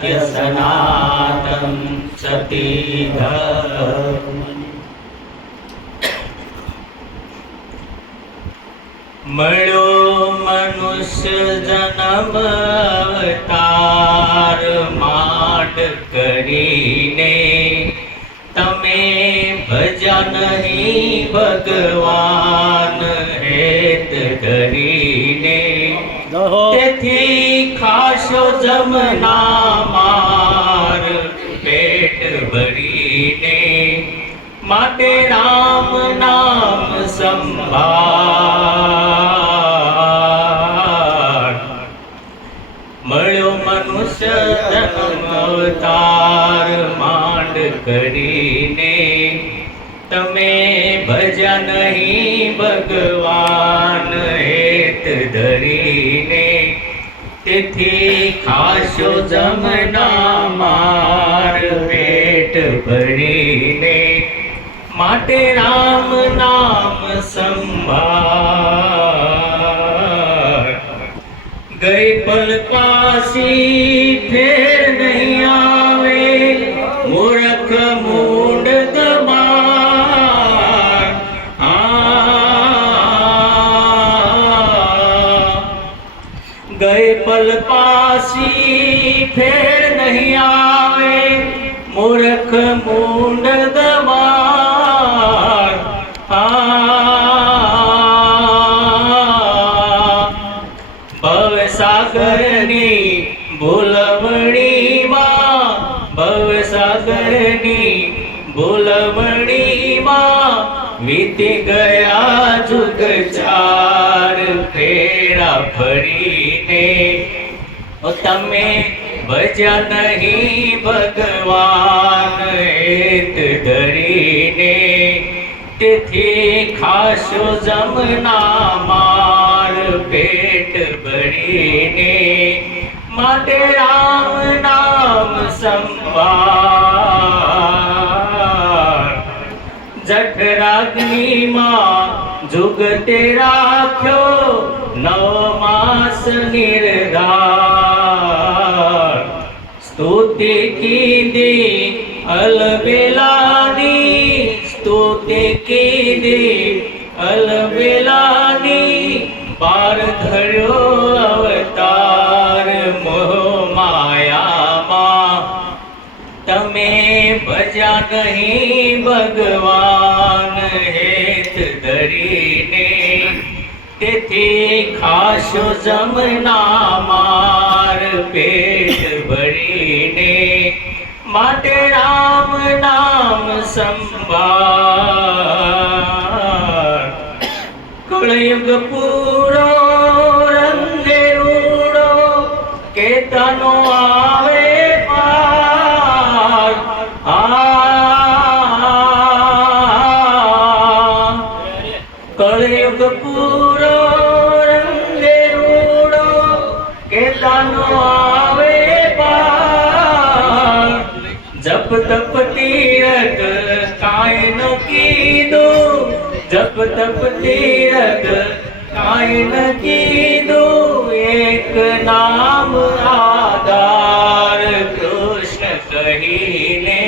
સત્ય સનાતન સતી ધર્મ। મળ્યો મનુષ્ય જન્મ અવતાર માંડ કરીને, તમે ભજન નહીં ભગવાન હેત ધરીને। તેથી ખાશો જમના માર પેટ ભરીને, માટે રામ નામ સંભાળ। મળ્યો મનુષ્ય જન્મ અવતાર માંડ કરીને, તમે ભજન નહીં ભગવાન હેત ધરીને। તેથી ખાશો જમના માર પેટ ભરીને, માટે રામ નામ સંભાળ। ગઈ પલ પાછી ફેર નહીં આવે, મૂર્ખ મૂંડ દબાણ। ગઈ પલ પાછી ફેર નહીં આવે, મૂર્ખ મૂંડ દબાણ। ભવસાગરની ભૂલવણીમાં, ભવસાગરની ભૂલવણીમાં, વીતી ગયા જુગ ચાર ફેરા ફરીને। તમે ભજ્યા નહીં ભગવાન હેત ધરીને। તેથી ખાશો જમના માર પેટ ભરીને, માટે રામ નામ સંભાળ। જઠરાગ્નિમાં જુગતે રાખ્યો, 9 માસ નિર્ધાર। સ્તુતિ કીધી અલબેલાની, સ્તુતિ કીધી અલબેલાની, પાર ધર્યો અવતાર મોહ માયામાં। તમે ભજ્યા નહીં ભગવાન હેત ધરીને। તેથી ખાશો જમના માર પેટ ભરીને, માટે રામ નામ સંભાળ। કળયુગ પૂરો રંગે રૂડો, કેતાનો આવે પાર। કળયુગ પૂરો રંગે રૂડો, કેતાનો આવે પાર। જપ તપ તીરથ કાંઈ ન કીધું, જપ તપ તીરથ કાંઈ ન કીધું, એક નામ આધાર કૃષ્ણ કહીને।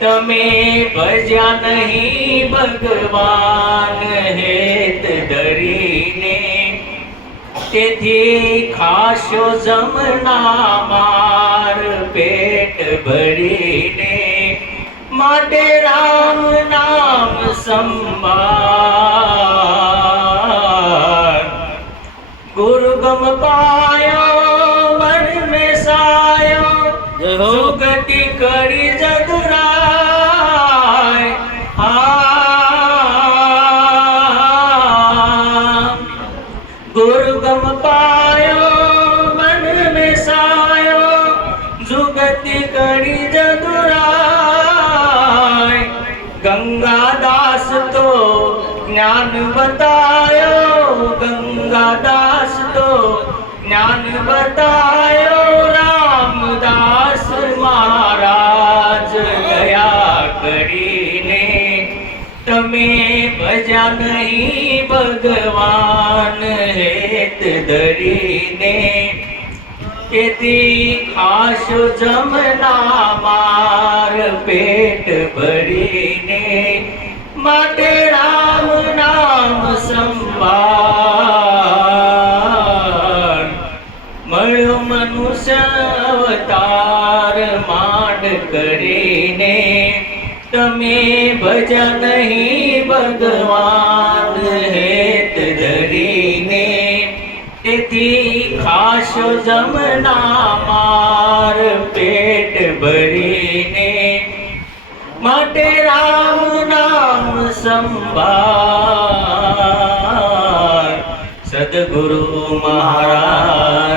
તમે ભજ્યા નહીં ભગવાન હેત ધરીને। તેથી ખાશો જમના માર પેટ ભરીને, માટે રામ નામ સંભાળ। ગુરુ ગમ પાયો મન में सायो, सुगति करी जदुराय। गुरु गम पायो मन में सायो, जुगति करी जदुराय। गंगा दास तो ज्ञान बतायो, गंगा दास तो ज्ञान बतायो। रामदास महाराज दया करीने, तमे भजा नहीं भगवान हेत धरीने। તેથી ખાશો જમના માર પેટ ભરીને, માટે રામ નામ સંભાળ. મળ્યો મનુષ્ય અવતાર માંડ કરીને, તમે ભજન નહીં ભગવાન હેત ધરીને. તેથી ખાશો જમના માર પેટ ભરીને, માટે રામ નામ સંભાળ. સદગુરુ મહારાજ